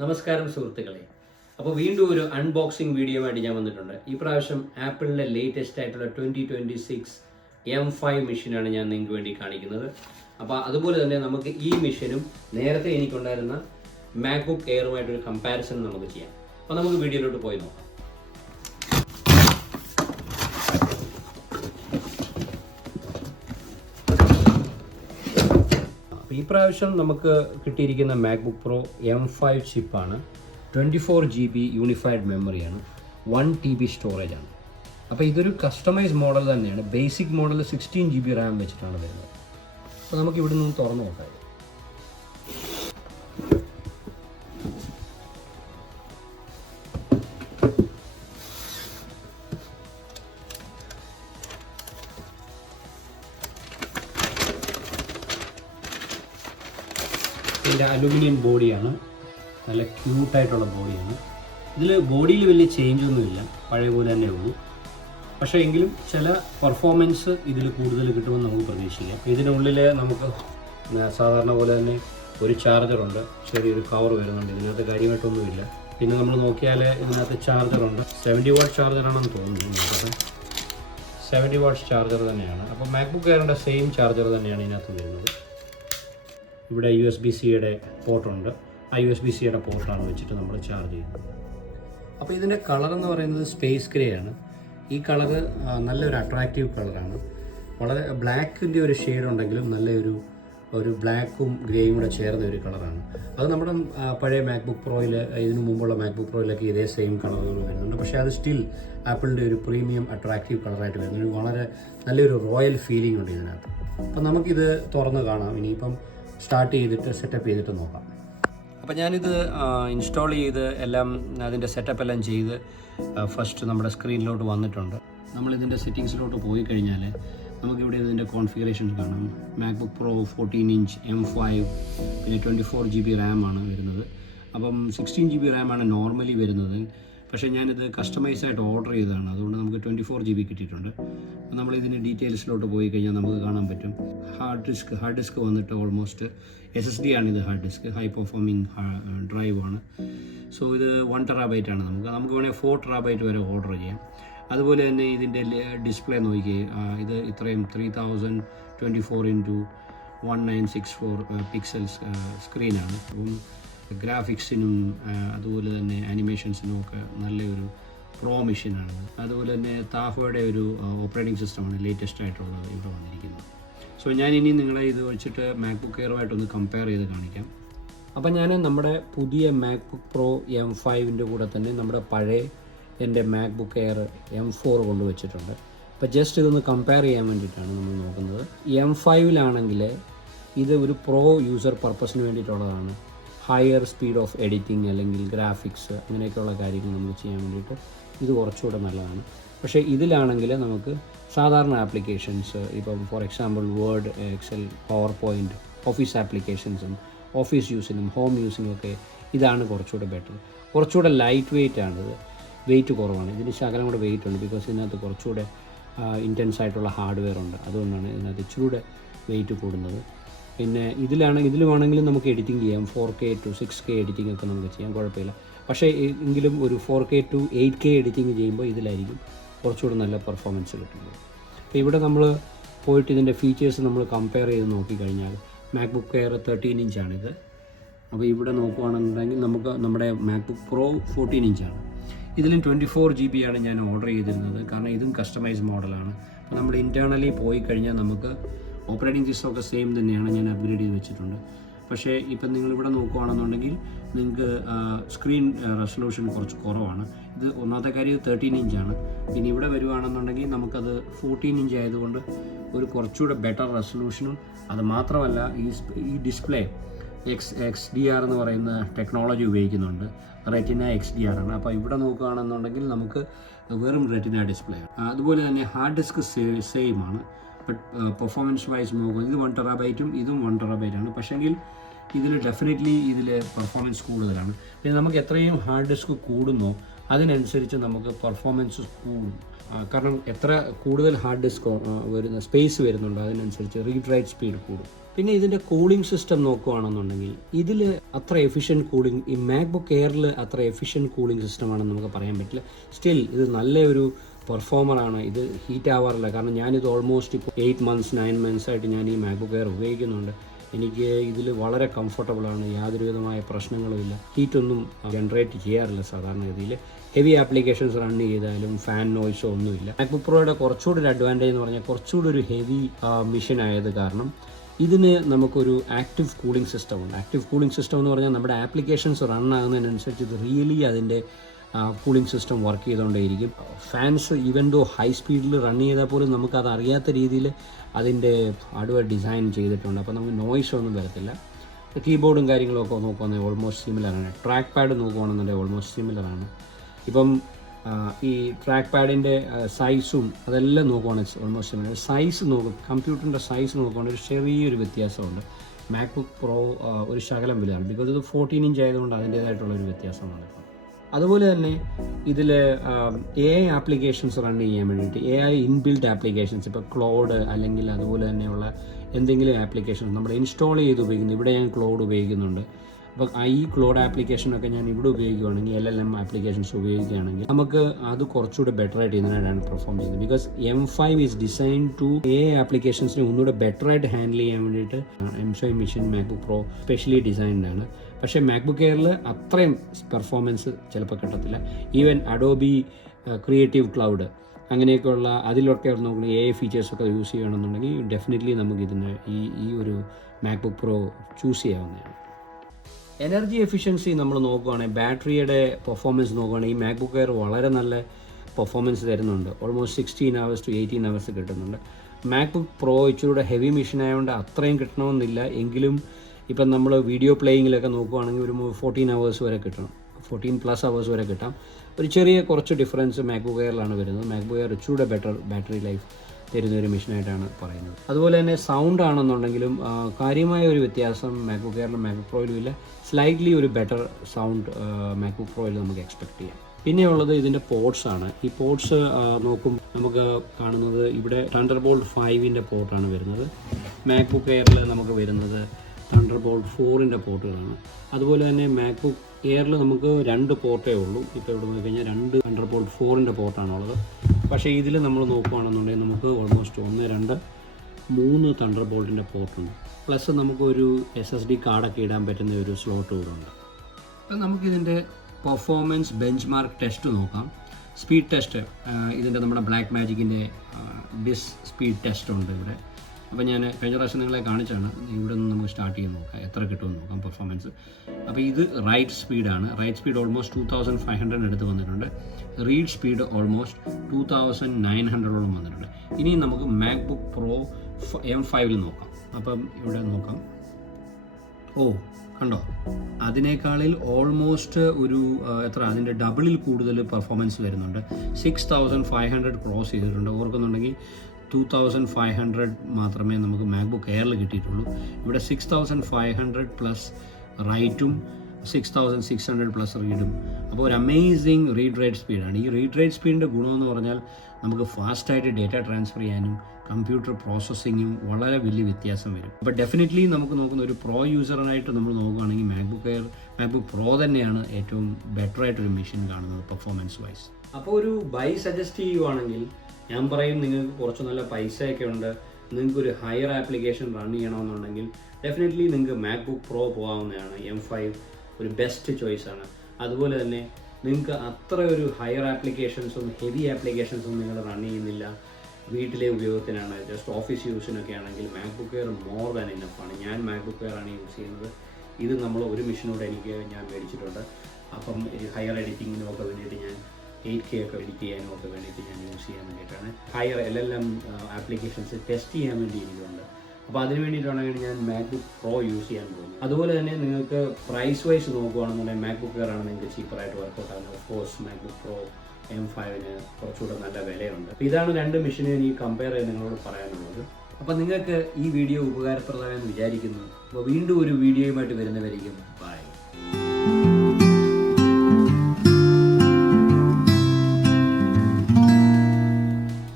നമസ്കാരം സുഹൃത്തുക്കളെ. അപ്പോൾ വീണ്ടും ഒരു അൺബോക്സിംഗ് വീഡിയോ ആയിട്ട് ഞാൻ വന്നിട്ടുണ്ട്. ഈ പ്രാവശ്യം ആപ്പിളിൻ്റെ ലേറ്റസ്റ്റ് ആയിട്ടുള്ള 2026 M5 മെഷീനാണ് ഞാൻ നിങ്ങൾക്ക് വേണ്ടി കാണിക്കുന്നത്. അപ്പോൾ അതുപോലെ തന്നെ നമുക്ക് ഈ മെഷീനും നേരത്തെ എനിക്കുണ്ടായിരുന്ന മാക്ബുക്ക് എയറുമായിട്ടൊരു കമ്പാരിസൺ നമുക്ക് ചെയ്യാം. അപ്പോൾ നമുക്ക് വീഡിയോയിലോട്ട് പോയി നോക്കാം. ഈ പ്രാവശ്യം നമുക്ക് കിട്ടിയിരിക്കുന്ന മാക്ബുക്ക് പ്രോ M5 ചിപ്പാണ്. 24 GB യൂണിഫൈഡ് മെമ്മറിയാണ്, 1 TB സ്റ്റോറേജാണ്. അപ്പോൾ ഇതൊരു കസ്റ്റമൈസ് മോഡൽ തന്നെയാണ്. ബേസിക് മോഡൽ 16 GB റാം വെച്ചിട്ടാണ് വരുന്നത്. അപ്പോൾ നമുക്ക് ഇവിടെ നിന്ന് തുറന്നു നോക്കാം. ഇതിൻ്റെ അലുമിനിയം ബോഡിയാണ്, നല്ല ക്യൂട്ടായിട്ടുള്ള ബോഡിയാണ്. ഇതിൽ ബോഡിയിൽ വലിയ ചേഞ്ചൊന്നുമില്ല, പഴയ പോലെ തന്നെ ഉള്ളൂ. പക്ഷേ എങ്കിലും ചില പെർഫോമൻസ് ഇതിൽ കൂടുതൽ കിട്ടുമെന്ന് നമുക്ക് പ്രതീക്ഷിക്കാം. ഇതിനുള്ളിൽ നമുക്ക് സാധാരണ പോലെ തന്നെ ഒരു ചാർജറുണ്ട്, ചെറിയൊരു കവർ വരുന്നുണ്ട്. ഇതിനകത്ത് കാര്യമായിട്ടൊന്നുമില്ല. പിന്നെ നമ്മൾ നോക്കിയാൽ ഇതിനകത്ത് ചാർജറുണ്ട്. 70 വാട്ട് ചാർജറാണെന്ന് തോന്നുന്നു. അപ്പോൾ 70 വാട്ട്സ് ചാർജർ തന്നെയാണ്. അപ്പോൾ മാക്ബുക്ക് എയറിൻ്റെ സെയിം ചാർജർ തന്നെയാണ് ഇതിനകത്ത് വരുന്നത്. ഇവിടെ USB-Cയുടെ പോർട്ടുണ്ട്. ആ USB-Cയുടെ പോർട്ടാണ് വെച്ചിട്ട് നമ്മൾ ചാർജ് ചെയ്യുന്നത്. അപ്പോൾ ഇതിൻ്റെ കളർ എന്ന് പറയുന്നത് സ്പേസ് ഗ്രേ ആണ്. ഈ കളറ് നല്ലൊരു അട്രാക്റ്റീവ് കളറാണ്. വളരെ ബ്ലാക്കിൻ്റെ ഒരു ഷെയ്ഡ് ഉണ്ടെങ്കിലും ഒരു ബ്ലാക്കും ഗ്രേയും കൂടെ ചേർന്ന ഒരു കളറാണ്. അത് നമ്മുടെ പഴയ മാക്ബുക്ക് പ്രോയിൽ, ഇതിനു മുമ്പുള്ള മാക്ബുക്ക് പ്രോയിലൊക്കെ ഇതേ സെയിം കളറുകൾ വരുന്നുണ്ട്. പക്ഷേ അത് സ്റ്റിൽ ആപ്പിളിൻ്റെ ഒരു പ്രീമിയം അട്രാക്റ്റീവ് കളറായിട്ട് വരുന്നു. വളരെ നല്ലൊരു റോയൽ ഫീലിംഗ് ഉണ്ട് ഇതിനകത്ത്. അപ്പം നമുക്കിത് തുറന്ന് കാണാം. ഇനിയിപ്പം സ്റ്റാർട്ട് ചെയ്തിട്ട് സെറ്റപ്പ് ചെയ്തിട്ട് നോക്കാം. അപ്പോൾ ഞാനിത് ഇൻസ്റ്റാൾ ചെയ്ത് എല്ലാം അതിൻ്റെ സെറ്റപ്പ് എല്ലാം ചെയ്ത് ഫസ്റ്റ് നമ്മുടെ സ്ക്രീനിലോട്ട് വന്നിട്ടുണ്ട്. നമ്മളിതിൻ്റെ സെറ്റിങ്സിലോട്ട് പോയി കഴിഞ്ഞാൽ നമുക്കിവിടെ ഇതിൻ്റെ കോൺഫിഗറേഷൻസ് കാണാം. മാക്ബുക്ക് പ്രോ 14 ഇഞ്ച് M5, പിന്നെ 24 GB റാമാണ് വരുന്നത്. അപ്പം 16 GB റാമാണ് നോർമലി വരുന്നത്. പക്ഷേ ഞാനിത് കസ്റ്റമൈസ് ആയിട്ട് ഓർഡർ ചെയ്തതാണ്, അതുകൊണ്ട് നമുക്ക് 24 GB കിട്ടിയിട്ടുണ്ട്. നമ്മൾ ഇതിൻ്റെ ഡീറ്റെയിൽസിലോട്ട് പോയി കഴിഞ്ഞാൽ നമുക്ക് കാണാൻ പറ്റും. ഹാർഡ് ഡിസ്ക് വന്നിട്ട് ഓൾമോസ്റ്റ് SSD ആണ്. ഇത് hard disk high performing drive ആണ്. സോ ഇത് 1 TB ആണ്. നമുക്ക് വേണമെങ്കിൽ 4 TB വരെ ഓർഡർ ചെയ്യാം. അതുപോലെ തന്നെ ഇതിൻ്റെ ഡിസ്പ്ലേ നോക്കി, ഇത് ഇത്രയും 3024x1964 പിക്സൽസ് സ്ക്രീനാണ്. അപ്പം ഗ്രാഫിക്സിനും അതുപോലെ തന്നെ ആനിമേഷൻസിനും ഒക്കെ നല്ലൊരു പ്രോ മെഷീനാണ്. അതുപോലെ തന്നെ താഹോയുടെ ഒരു ഓപ്പറേറ്റിംഗ് സിസ്റ്റമാണ് ലേറ്റസ്റ്റ് ആയിട്ടുള്ളത് ഇവിടെ വന്നിരിക്കുന്നത്. സോ ഞാൻ ഇനി നിങ്ങളെ ഇത് വെച്ചിട്ട് മാക്ബുക്ക് എയറുമായിട്ടൊന്ന് കമ്പയർ ചെയ്ത് കാണിക്കാം. അപ്പം ഞാൻ നമ്മുടെ പുതിയ മാക്ബുക്ക് പ്രോ M5ൻ്റെ കൂടെ തന്നെ നമ്മുടെ പഴയ എൻ്റെ മാക്ബുക്ക് എയർ M4 കൊണ്ടുവച്ചിട്ടുണ്ട്. അപ്പോൾ ജസ്റ്റ് ഇതൊന്ന് കമ്പയർ ചെയ്യാൻ വേണ്ടിയിട്ടാണ് നമ്മൾ നോക്കുന്നത്. M5ലാണെങ്കിൽ ഇത് ഒരു പ്രോ യൂസർ പർപ്പസിന് വേണ്ടിയിട്ടുള്ളതാണ്. ഹയർ സ്പീഡ് ഓഫ് എഡിറ്റിംഗ് അല്ലെങ്കിൽ ഗ്രാഫിക്സ് അങ്ങനെയൊക്കെയുള്ള കാര്യങ്ങൾ നമുക്ക് ചെയ്യാൻ വേണ്ടിയിട്ട് ഇത് കുറച്ചുകൂടെ നല്ലതാണ്. പക്ഷേ ഇതിലാണെങ്കിൽ നമുക്ക് സാധാരണ ആപ്ലിക്കേഷൻസ്, ഇപ്പം for example Word, Excel, PowerPoint, office ആപ്ലിക്കേഷൻസും ഓഫീസ് യൂസിനും ഹോം യൂസിനും ഒക്കെ ഇതാണ് കുറച്ചുകൂടെ ബെറ്റർ. കുറച്ചുകൂടെ ലൈറ്റ് വെയിറ്റ് ആണിത്, വെയിറ്റ് കുറവാണ്. ഇതിന് ശകലം കൂടെ വെയിറ്റ് ഉണ്ട്, ബിക്കോസ് ഇതിനകത്ത് കുറച്ചുകൂടെ ഇൻറ്റൻസ് ആയിട്ടുള്ള ഹാർഡ്വെയർ ഉണ്ട്. അതുകൊണ്ടാണ് ഇതിനകത്ത് ഇച്ചിരൂടെ വെയിറ്റ് കൂടുന്നത്. പിന്നെ ഇതിലുമാണെങ്കിലും നമുക്ക് എഡിറ്റിംഗ് ചെയ്യാം. 4K to 6K എഡിറ്റിംഗ് ഒക്കെ നമുക്ക് ചെയ്യാം, കുഴപ്പമില്ല. പക്ഷേ എങ്കിലും ഒരു 4K to 8K എഡിറ്റിംഗ് ചെയ്യുമ്പോൾ ഇതിലായിരിക്കും കുറച്ചുകൂടെ നല്ല പെർഫോമൻസ് കിട്ടുന്നത്. അപ്പോൾ ഇവിടെ നമ്മൾ പോയിട്ട് ഇതിൻ്റെ ഫീച്ചേഴ്സ് നമ്മൾ കമ്പയർ ചെയ്ത് നോക്കിക്കഴിഞ്ഞാൽ മാക്ബുക്ക് എയർ 13 ഇഞ്ചാണിത്. അപ്പോൾ ഇവിടെ നോക്കുകയാണെന്നുണ്ടെങ്കിൽ നമുക്ക് നമ്മുടെ മാക്ബുക്ക് പ്രോ 14 ഇഞ്ചാണ്. ഇതിലും 24 GB ആണ് ഞാൻ ഓർഡർ ചെയ്തിരുന്നത്, കാരണം ഇതും കസ്റ്റമൈസ് മോഡലാണ്. അപ്പോൾ നമ്മൾ ഇൻറ്റേർണലി പോയി കഴിഞ്ഞാൽ നമുക്ക് ഓപ്പറേറ്റിംഗ് സിസ്റ്റമൊക്കെ സെയിം തന്നെയാണ്, ഞാൻ അപ്ഗ്രേഡ് ചെയ്ത് വെച്ചിട്ടുണ്ട്. പക്ഷേ ഇപ്പം നിങ്ങളിവിടെ നോക്കുകയാണെന്നുണ്ടെങ്കിൽ നിങ്ങൾക്ക് സ്ക്രീൻ റെസൊല്യൂഷൻ കുറച്ച് കുറവാണ്. ഇത് ഒന്നാമത്തെ കാര്യം 13 ഇഞ്ചാണ്. ഇനി ഇവിടെ വരുവാണെന്നുണ്ടെങ്കിൽ നമുക്കത് 14 ഇഞ്ച് ആയതുകൊണ്ട് ഒരു കുറച്ചുകൂടെ ബെറ്റർ റെസൊല്യൂഷനും, അത് മാത്രമല്ല ഈ ഡിസ്പ്ലേ XDR എന്ന് പറയുന്ന ടെക്നോളജി ഉപയോഗിക്കുന്നുണ്ട്. റെറ്റിന XDR ആണ്. അപ്പോൾ ഇവിടെ നോക്കുകയാണെന്നുണ്ടെങ്കിൽ നമുക്ക് വെറും റെറ്റിന ഡിസ്പ്ലേ ആണ്. അതുപോലെ തന്നെ ഹാർഡ് ഡിസ്ക് സെയിം ആണ്. ബട്ട് പെർഫോമൻസ് വൈസ് നോക്കുന്നത് ഇത് 1 TB ഇതും 1 TB ആണ്. പക്ഷേങ്കിൽ ഇതിൽ ഡെഫിനറ്റ്ലി പെർഫോമൻസ് കൂടുതലാണ്. പിന്നെ നമുക്ക് എത്രയും ഹാർഡ് ഡിസ്ക് കൂടുന്നോ അതിനനുസരിച്ച് നമുക്ക് പെർഫോമൻസ് കൂടും. കാരണം എത്ര കൂടുതൽ ഹാർഡ് ഡിസ്ക് വരുന്ന സ്പേസ് വരുന്നുണ്ടോ അതിനനുസരിച്ച് റീഡ് റൈറ്റ് സ്പീഡ് കൂടും. പിന്നെ ഇതിൻ്റെ കൂളിംഗ് സിസ്റ്റം നോക്കുകയാണെന്നുണ്ടെങ്കിൽ ഇതിൽ അത്ര എഫിഷ്യൻറ്റ് കൂളിംഗ് ഈ മാക്ബുക്ക് എയറിൽ അത്ര എഫിഷ്യൻറ്റ് കൂളിംഗ് സിസ്റ്റമാണെന്ന് നമുക്ക് പറയാൻ പറ്റില്ല. സ്റ്റിൽ ഇത് നല്ലൊരു പെർഫോമറാണ്. ഇത് ഹീറ്റ് ആവാറില്ല. കാരണം ഞാനിത് ഓൾമോസ്റ്റ് ഇപ്പോൾ 8 months 9 months ആയിട്ട് ഞാൻ ഈ മാക്ബുക്ക് എയർ ഉപയോഗിക്കുന്നുണ്ട്. എനിക്ക് ഇതിൽ വളരെ കംഫർട്ടബിളാണ്. യാതൊരു വിധമായ പ്രശ്നങ്ങളുമില്ല. ഹീറ്റൊന്നും ജനറേറ്റ് ചെയ്യാറില്ല സാധാരണഗതിയിൽ. ഹെവി ആപ്ലിക്കേഷൻസ് റൺ ചെയ്താലും ഫാൻ നോയ്സോ ഒന്നുമില്ല. മാക്ബുക്ക് പ്രോയുടെ കുറച്ചുകൂടി ഒരു അഡ്വാൻറ്റേജ് എന്ന് പറഞ്ഞാൽ കുറച്ചുകൂടി ഒരു ഹെവി മെഷീൻ ആയത് കാരണം ഇതിന് നമുക്കൊരു ആക്റ്റീവ് കൂളിംഗ് സിസ്റ്റം ഉണ്ട്. ആക്റ്റീവ് കൂളിംഗ് സിസ്റ്റം എന്ന് പറഞ്ഞാൽ നമ്മുടെ ആപ്ലിക്കേഷൻസ് റൺ ആകുന്നതിനനുസരിച്ച് ഇത് റിയലി അതിൻ്റെ കൂളിംഗ് സിസ്റ്റം വർക്ക് ചെയ്തുകൊണ്ടേയിരിക്കും. ഫാൻസ് ഈവൻ ദോ ഹൈ സ്പീഡിൽ റൺ ചെയ്താൽ പോലും നമുക്കത് അറിയാത്ത രീതിയിൽ അതിൻ്റെ ഹാർഡ്വെയർ ഡിസൈൻ ചെയ്തിട്ടുണ്ട്. അപ്പോൾ നമുക്ക് നോയ്സ് ഒന്നും വരത്തില്ല. കീബോർഡും കാര്യങ്ങളൊക്കെ നോക്കുകയാണെങ്കിൽ ഓൾമോസ്റ്റ് സിമിലറാണ്. ട്രാക്ക് പാഡ് നോക്കുകയാണെന്നുണ്ടെങ്കിൽ ഓൾമോസ്റ്റ് സിമിലറാണ്. ഇപ്പം ഈ ട്രാക്ക് പാഡിൻ്റെ സൈസും അതെല്ലാം നോക്കുകയാണെങ്കിൽ ഓൾമോസ്റ്റ് സിമിലർ. സൈസ് കമ്പ്യൂട്ടറിൻ്റെ സൈസ് നോക്കുകയാണെങ്കിൽ ഒരു ചെറിയൊരു വ്യത്യാസമുണ്ട്. മാക്ബുക്ക് പ്രോ ഒരു ശകലം വലുതാണ്. ബിക്കോസ് ഇത് 14 inch ആയതുകൊണ്ട് അതിൻ്റേതായിട്ടുള്ളൊരു വ്യത്യാസമാണ്. അതുപോലെ തന്നെ ഇതിൽ AI ആപ്ലിക്കേഷൻസ് റൺ ചെയ്യാൻ വേണ്ടിയിട്ട് AI ഇൻബിൽറ്റ് ആപ്ലിക്കേഷൻസ്, ഇപ്പോൾ ക്ലൗഡ് അല്ലെങ്കിൽ അതുപോലെ തന്നെയുള്ള എന്തെങ്കിലും ആപ്ലിക്കേഷൻസ് നമ്മൾ ഇൻസ്റ്റാൾ ചെയ്ത് ഉപയോഗിക്കുന്നു. ഇവിടെ ഞാൻ ക്ലൗഡ് ഉപയോഗിക്കുന്നുണ്ട്. അപ്പോൾ ഈ ക്ലൗഡ് ആപ്ലിക്കേഷനൊക്കെ ഞാൻ ഇവിടെ ഉപയോഗിക്കുകയാണെങ്കിൽ LLM ആപ്ലിക്കേഷൻസ് ഉപയോഗിക്കുകയാണെങ്കിൽ നമുക്ക് അത് കുറച്ചുകൂടെ ബെറ്ററായിട്ട് ഇതിനായിട്ടാണ് പെർഫോം ചെയ്യുന്നത്. Because M5 is design to AI ആപ്ലിക്കേഷൻസിനെ ഒന്നുകൂടെ ബെറ്ററായിട്ട് ഹാൻഡിൽ ചെയ്യാൻ വേണ്ടിയിട്ട് M5 machine MacBook Pro specially designed ആണ്. പക്ഷേ മാക്ബുക്ക് എയറിൽ അത്രയും പെർഫോമൻസ് ചിലപ്പോൾ കിട്ടത്തില്ല. ഈവൻ അഡോബി ക്രിയേറ്റീവ് ക്ലൗഡ് അങ്ങനെയൊക്കെയുള്ള അതിലൊക്കെ നോക്കുന്ന AI ഫീച്ചേഴ്സൊക്കെ യൂസ് ചെയ്യണമെന്നുണ്ടെങ്കിൽ ഡെഫിനറ്റ്ലി നമുക്ക് ഇതിന് ഈ ഒരു മാക്ബുക്ക് പ്രോ ചൂസ് ചെയ്യാവുന്നതാണ്. എനർജി എഫിഷ്യൻസി നമ്മൾ നോക്കുകയാണെങ്കിൽ ബാറ്ററിയുടെ പെർഫോമൻസ് നോക്കുകയാണെങ്കിൽ ഈ മാക്ബുക്ക് എയർ വളരെ നല്ല പെർഫോമൻസ് തരുന്നുണ്ട്. ഓൾമോസ്റ്റ് 16 hours to 18 hours കിട്ടുന്നുണ്ട്. മാക്ബുക്ക് പ്രോ ഇച്ചിലൂടെ ഹെവി മെഷീൻ ആയതുകൊണ്ട് അത്രയും കിട്ടണമെന്നില്ല. എങ്കിലും ഇപ്പം നമ്മൾ വീഡിയോ പ്ലേയിങ്ങിലൊക്കെ നോക്കുകയാണെങ്കിൽ ഒരു 14 hours വരെ കിട്ടണം. 14+ hours വരെ കിട്ടാം. ഒരു ചെറിയ കുറച്ച് ഡിഫറൻസ് മാക്ബുക്ക് എയറിലാണ് വരുന്നത്. മാക്ബുക്ക് എയർ ഇച്ചിലൂടെ ബെറ്റർ ബാറ്ററി ലൈഫ് തരുന്ന ഒരു മെഷീനായിട്ടാണ് പറയുന്നത്. അതുപോലെ തന്നെ സൗണ്ട് ആണെന്നുണ്ടെങ്കിലും കാര്യമായ ഒരു വ്യത്യാസം മാക്ബുക്ക് എയറിലും മാക്ബുക്ക് പ്രോയിലും ഇല്ല. സ്ലൈറ്റ്ലി ഒരു ബെറ്റർ സൗണ്ട് മാക്ബുക്ക് പ്രോയിൽ നമുക്ക് എക്സ്പെക്ട് ചെയ്യാം. പിന്നെയുള്ളത് ഇതിൻ്റെ പോർട്സ് ആണ്. ഈ പോർട്സ് നോക്കും നമുക്ക് കാണുന്നത് ഇവിടെ തണ്ടർബോൾട്ട് 5 പോർട്ടാണ് വരുന്നത്. മാക്ബുക്ക് എയറിൽ നമുക്ക് വരുന്നത് തണ്ടർബോൾട്ട് 4 പോർട്ടുകളാണ്. അതുപോലെ തന്നെ മാക്ബുക്ക് എയറിൽ നമുക്ക് 2 പോർട്ടേ ഉള്ളൂ. ഇപ്പോൾ ഇവിടെ നോക്കിക്കഴിഞ്ഞാൽ 2 തണ്ടർബോൾട്ട് 4 പോർട്ടാണുള്ളത്. പക്ഷേ ഇതിൽ നമ്മൾ നോക്കുകയാണെന്നുണ്ടെങ്കിൽ നമുക്ക് ഓൾമോസ്റ്റ് 1 2 3 തണ്ടർബോൾട്ടിൻ്റെ പോർട്ടുണ്ട്. പ്ലസ് നമുക്കൊരു SSD കാർഡൊക്കെ ഇടാൻ പറ്റുന്ന ഒരു സ്ലോട്ട് കൂടെ ഉണ്ട്. അപ്പം നമുക്കിതിൻ്റെ പെർഫോമൻസ് ബെഞ്ച് മാർക്ക് ടെസ്റ്റ് നോക്കാം. സ്പീഡ് ടെസ്റ്റ് ഇതിൻ്റെ നമ്മുടെ ബ്ലാക്ക് മാജിക്കിൻ്റെ ബിസ് സ്പീഡ് ടെസ്റ്റ് ഉണ്ട് ഇവിടെ. അപ്പോൾ ഞാൻ കഴിഞ്ഞ പ്രാവശ്യം നിങ്ങളെ കാണിച്ചാണ്. ഇവിടെ നിന്ന് നമുക്ക് സ്റ്റാർട്ട് ചെയ്ത് നോക്കാം എത്ര കിട്ടുമെന്ന് നോക്കാം പെർഫോമൻസ്. അപ്പോൾ ഇത് റൈറ്റ് സ്പീഡാണ്. റൈറ്റ് സ്പീഡ് ഓൾമോസ്റ്റ് 2500 അടുത്ത് വന്നിട്ടുണ്ട്. റീഡ് സ്പീഡ് ഓൾമോസ്റ്റ് 2900 വന്നിട്ടുണ്ട്. ഇനി നമുക്ക് മാക്ബുക്ക് പ്രോ M5 നോക്കാം. അപ്പം ഇവിടെ നോക്കാം. കണ്ടോ, അതിനേക്കാളിൽ ഓൾമോസ്റ്റ് ഒരു അതിൻ്റെ ഡബിളിൽ കൂടുതൽ പെർഫോമൻസ് വരുന്നുണ്ട്. 6500 ക്രോസ് ചെയ്തിട്ടുണ്ട്. ഓർക്കുന്നുണ്ടെങ്കിൽ 2500 മാത്രമേ നമുക്ക് മാക്ബുക്ക് എയറിൽ കിട്ടിയിട്ടുള്ളൂ. ഇവിടെ 6500 പ്ലസ് റൈറ്റും 6600 പ്ലസ് റീഡും. അപ്പോൾ ഒരു അമേസിങ് റീഡ് റൈറ്റ് സ്പീഡാണ്. ഈ റീഡ് റൈറ്റ് സ്പീഡിൻ്റെ ഗുണമെന്ന് പറഞ്ഞാൽ നമുക്ക് ഫാസ്റ്റായിട്ട് ഡേറ്റ ട്രാൻസ്ഫർ ചെയ്യാനും കമ്പ്യൂട്ടർ പ്രോസസ്സിങ്ങും വളരെ വലിയ വ്യത്യാസം വരും. അപ്പോൾ ഡെഫിനറ്റ്ലി നമുക്ക് നോക്കുന്ന ഒരു പ്രോ യൂസറിനായിട്ട് നമ്മൾ നോക്കുകയാണെങ്കിൽ മാക്ബുക്ക് പ്രോ തന്നെയാണ് ഏറ്റവും ബെറ്ററായിട്ടൊരു മെഷീൻ കാണുന്നത് പെർഫോമൻസ് വൈസ്. അപ്പോൾ ഒരു ബൈ സജസ്റ്റ് ചെയ്യുവാണെങ്കിൽ ഞാൻ പറയും, നിങ്ങൾക്ക് കുറച്ച് നല്ല പൈസയൊക്കെ ഉണ്ട്, നിങ്ങൾക്കൊരു ഹയർ ആപ്ലിക്കേഷൻ റൺ ചെയ്യണമെന്നുണ്ടെങ്കിൽ ഡെഫിനറ്റ്ലി നിങ്ങൾക്ക് മാക്ബുക്ക് പ്രോ പോകാവുന്നതാണ്. M5 ഒരു ബെസ്റ്റ് ചോയ്സാണ്. അതുപോലെ തന്നെ നിങ്ങൾക്ക് അത്ര ഒരു ഹയർ ആപ്ലിക്കേഷൻസും ഹെവി ആപ്ലിക്കേഷൻസും നിങ്ങൾ റൺ ചെയ്യുന്നില്ല, വീട്ടിലെ ഉപയോഗത്തിനാണ്, ജസ്റ്റ് ഓഫീസ് യൂസിനൊക്കെ ആണെങ്കിൽ മാക്ബുക്ക് എയർ മോർ ദാൻ ഇനഫാണ്. ഞാൻ മാക്ബുക്ക് എയർ ആണ് യൂസ് ചെയ്യുന്നത്. ഇത് നമ്മൾ ഒരു മെഷീനോടെ ഞാൻ മേടിച്ചിട്ടുണ്ട്. അപ്പം ഹയർ എഡിറ്റിങ്ങിനൊക്കെ വേണ്ടിയിട്ട് ഞാൻ 8K ഒക്കെ എഡിറ്റ് ചെയ്യാനും ഒക്കെ വേണ്ടിയിട്ട് ഞാൻ യൂസ് ചെയ്യാൻ വേണ്ടിയിട്ടാണ്. ഹയർ LLM ആപ്ലിക്കേഷൻസ് ടെസ്റ്റ് ചെയ്യാൻ വേണ്ടി എനിക്കുണ്ട്. അപ്പോൾ അതിന് വേണ്ടിയിട്ടാണെങ്കിൽ ഞാൻ മാക്ബുക്ക് പ്രോ യൂസ് ചെയ്യാൻ പോകുന്നത്. അതുപോലെ തന്നെ നിങ്ങൾക്ക് പ്രൈസ് വൈസ് നോക്കുകയാണെന്നുണ്ടെങ്കിൽ മാക്ബുക്ക് എയർ ആണ് നിങ്ങൾക്ക് ചീപ്പറായിട്ട് വർക്കൗട്ട് ആകുന്നത്. Of course MacBook Pro M5 കുറച്ചുകൂടെ നല്ല വിലയുണ്ട്. അപ്പോൾ ഇതാണ് 2 മെഷീനെ എനിക്ക് കമ്പയർ ചെയ്ത് നിങ്ങളോട് പറയാനുള്ളത്. അപ്പോൾ നിങ്ങൾക്ക് ഈ വീഡിയോ ഉപകാരപ്രദമായെന്ന് വിചാരിക്കുന്നു. അപ്പോൾ വീണ്ടും ഒരു വീഡിയോയുമായിട്ട് വരുന്നവരിക്കും. ബൈ.